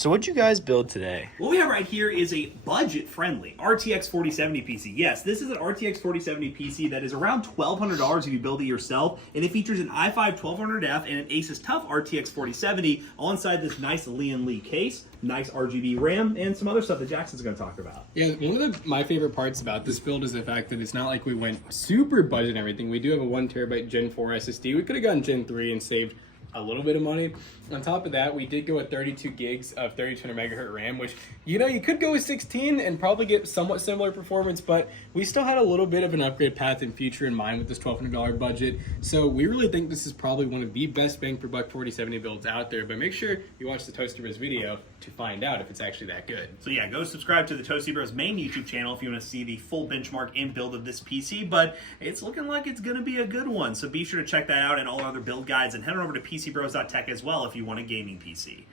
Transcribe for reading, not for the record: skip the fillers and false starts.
So what'd you guys build today? What we have right here is a budget-friendly RTX 4070 PC. Yes, this is an RTX 4070 PC that is around $1,200 if you build it yourself, and it features an i5 1200F and an Asus TUF RTX 4070 alongside this nice Lian Li case, nice RGB RAM, and some other stuff that Jackson's going to talk about. Yeah, one of my favorite parts about this build is the fact that it's not like we went super budget and everything. We do have a 1TB Gen 4 SSD. We could have gone Gen 3 and saved a little bit of money. On top of that, we did go with 32 gigs of 3200 megahertz RAM, which, you know, you could go with 16 and probably get somewhat similar performance, but we still had a little bit of an upgrade path and future in mind with this $1,200 budget. So we really think this is probably one of the best bang for buck 4070 builds out there, but make sure you watch the Toasty Bros video to find out if it's actually that good. So yeah, go subscribe to the Toasty Bros main YouTube channel if you want to see the full benchmark and build of this PC, but it's looking like it's going to be a good one. So be sure to check that out and all other build guides, and head on over to PCBros.tech as well if you want a gaming PC.